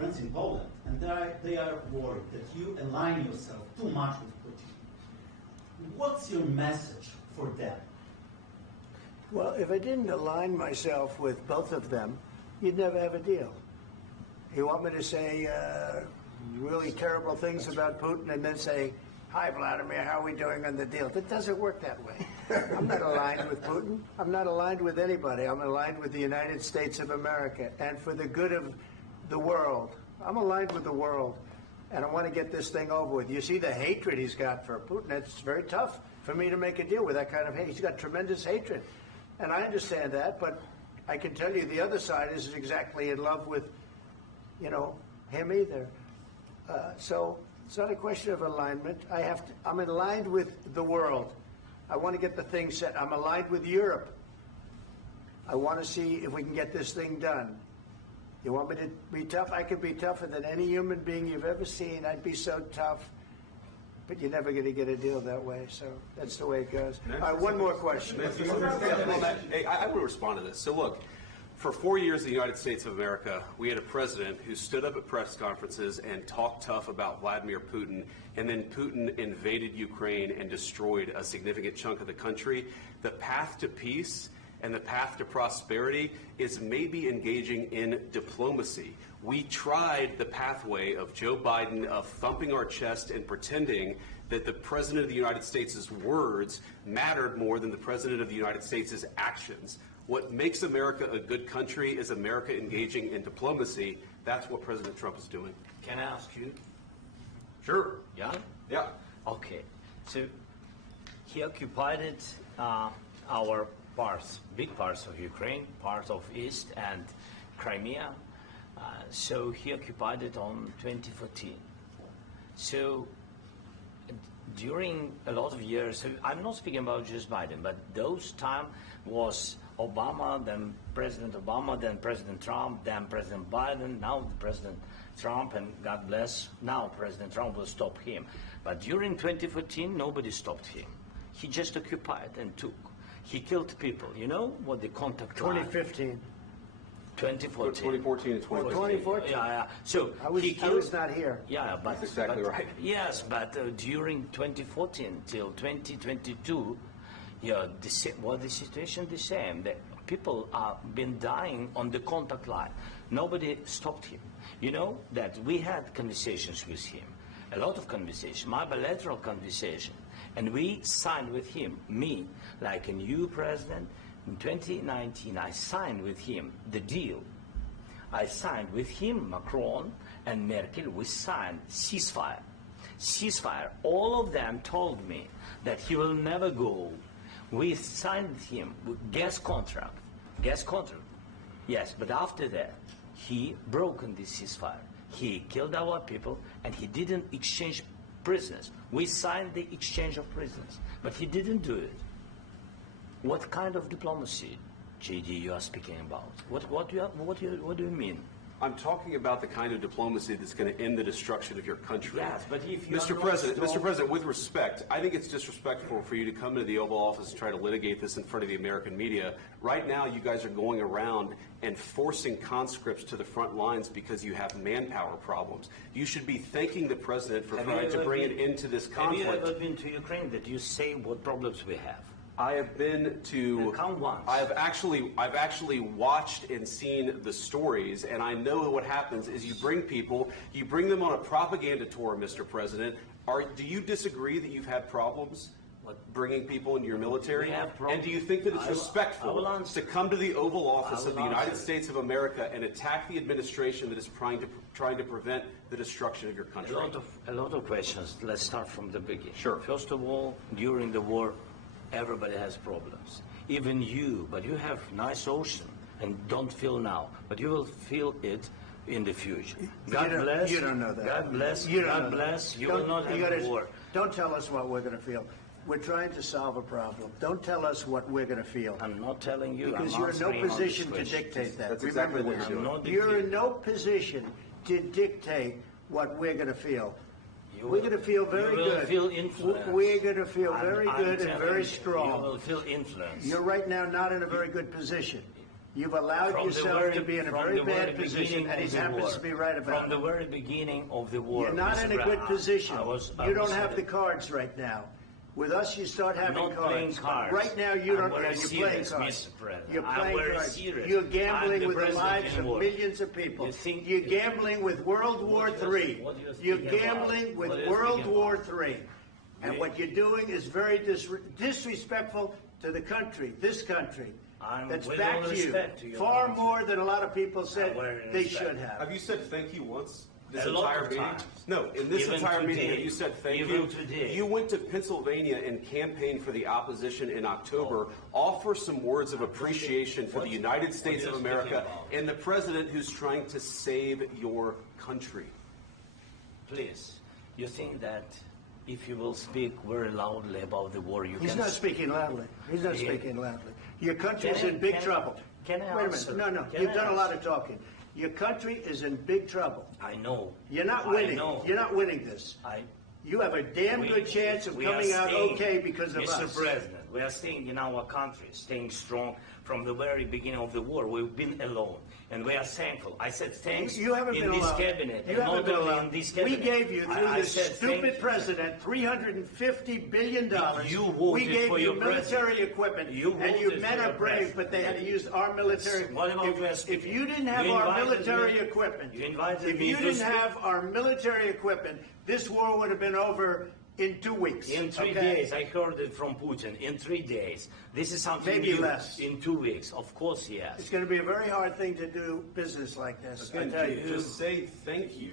friends in Poland, and they are worried that you align yourself too much with Putin. What's your message for them? Well, if I didn't align myself with both of them, you'd never have a deal. You want me to say really terrible things about Putin and then say, "Hi, Vladimir, how are we doing on the deal?" That doesn't work that way. I'm not aligned with Putin. I'm not aligned with anybody. I'm aligned with the United States of America and for the good of the world. I'm aligned with the world, and I want to get this thing over with. You see the hatred he's got for Putin. It's very tough for me to make a deal with that kind of hate. He's got tremendous hatred, and I understand that, but I can tell you the other side isn't exactly in love with, him either. So it's not a question of alignment. I'm aligned with the world. I want to get the thing set. I'm aligned with Europe. I want to see if we can get this thing done. You want me to be tough? I could be tougher than any human being you've ever seen. I'd be so tough. But you're never going to get a deal that way. So that's the way it goes. All right, one more question. I will respond to this. So look, for 4 years in the United States of America, we had a president who stood up at press conferences and talked tough about Vladimir Putin, and then Putin invaded Ukraine and destroyed a significant chunk of the country. The path to peace and the path to prosperity is maybe engaging in diplomacy. We tried the pathway of Joe Biden of thumping our chest and pretending that the President of the United States' words mattered more than the President of the United States' actions. What makes America a good country is America engaging in diplomacy. That's what President Trump is doing. Can I ask you? Sure. Yeah? Yeah. Okay. So he occupied our parts, big parts of Ukraine, part of East and Crimea. So he occupied it on 2014. So during a lot of years, so I'm not speaking about just Biden, but those time was Obama, then President Obama, then President Trump, then President Biden, now President Trump, and God bless, now President Trump will stop him. But during 2014, nobody stopped him. He just occupied and took. He killed people. You know what the contact 2015. 2014. 2014 and 2015. 2014. Yeah. So I was not here. Yeah, but that's exactly right. Yes, but during 2014 till 2022, the situation the same. The people have been dying on the contact line. Nobody stopped him. You know that we had conversations with him, a lot of conversations, my bilateral conversation, and we signed with him, me, like a new president. In 2019, I signed with him the deal. I signed with him, Macron and Merkel, we signed ceasefire. Ceasefire. All of them told me that he will never go. We signed with him with gas contract. Gas contract. Yes, but after that, he broken this ceasefire. He killed our people and he didn't exchange prisoners. We signed the exchange of prisoners, but he didn't do it. What kind of diplomacy, JD, you are speaking about? What do you mean? I'm talking about the kind of diplomacy that's going to end the destruction of your country. Yes, but if you Mr. President, with respect, I think it's disrespectful for you to come into the Oval Office and try to litigate this in front of the American media. Right now, you guys are going around and forcing conscripts to the front lines because you have manpower problems. You should be thanking the President for trying to bring an end to this conflict. Have you ever been to Ukraine that you say what problems we have? I have been to. Count once. I've actually watched and seen the stories, and I know what happens is you bring them on a propaganda tour, Mr. President. Do you disagree that you've had problems bringing people into your military? And do you think that it's respectful to come to the Oval Office of the United States of America and attack the administration that is trying to prevent the destruction of your country? A lot of questions. Let's start from the beginning. Sure. First of all, during the war, everybody has problems. Even you, but you have nice ocean and don't feel now, but you will feel it in the future. God bless. You don't know that. God bless. God bless. You will not have war. Don't tell us what we're going to feel. We're trying to solve a problem. Don't tell us what we're going to feel. I'm not telling you. Because you're in no position to dictate that. That's exactly what you're doing. You're in no position to dictate what we're going to feel. We're going to feel very good. You will feel influence. We're going to feel very good and very strong. You will feel influence. You're right now not in a very good position. You've allowed From the yourself very- to be in a from very the very bad position, beginning and of he the happens war. to be right about From it. the very beginning of the war. You're not Mr. in a good Brown, position. I You don't was have the cards right now. With us, you start having not playing cards. Right now, you I'm don't. very You're playing serious, cards. Mr. President. You're I'm playing very cards. serious. You're I'm gambling the with the president lives in of war. millions of people. You think- You're gambling with World War What are you- III. what are you You're speaking about? gambling with What are you World speaking War about? III. And We- what you're doing is very disrespectful to the country, this country. That's with back all to you. respect to your Far country. more than a lot of people said very they respect. should have. Have you said thank you once? This A lot entire of meeting? times. No, in this Even entire meeting, today. have you said thank Even you? today. You went to Pennsylvania and campaigned for the opposition in October. Offer some words of appreciation for the United States what of are you speaking America about? and the president who's trying to save your country. Please, you think that if you will speak very loudly about the war, you He's can... not speaking loudly. He's not Yeah. speaking loudly. Your country is Can I- in big can I- trouble. can I Wait a answer? minute. No, Can you've I done a lot answer? of talking. Your country is in big trouble. I know. You're not I winning. know. You're not winning this. You have a damn good chance of we are coming out staying- okay because of Mr. us. President, we are staying in our country, staying strong from the very beginning of the war. We've been alone, and we are thankful. I said thanks You haven't in been this alone. cabinet, You and haven't not been only alone. in this We cabinet. gave you, through I this said thank stupid you. president, $350 billion. You voted we gave for you your military president. equipment, You and you voted men for are your brave, president. but they had to use our military. What about If you didn't have You our invited military me- equipment, you invited if me you to didn't speak- have our military equipment, this war would have been over in 2 weeks. In 3 okay? days, I heard it from Putin. In 3 days, this is something Maybe new. less. In 2 weeks, of course, yes. It's going to be a very hard thing to do business like this. I tell you. Just say thank you.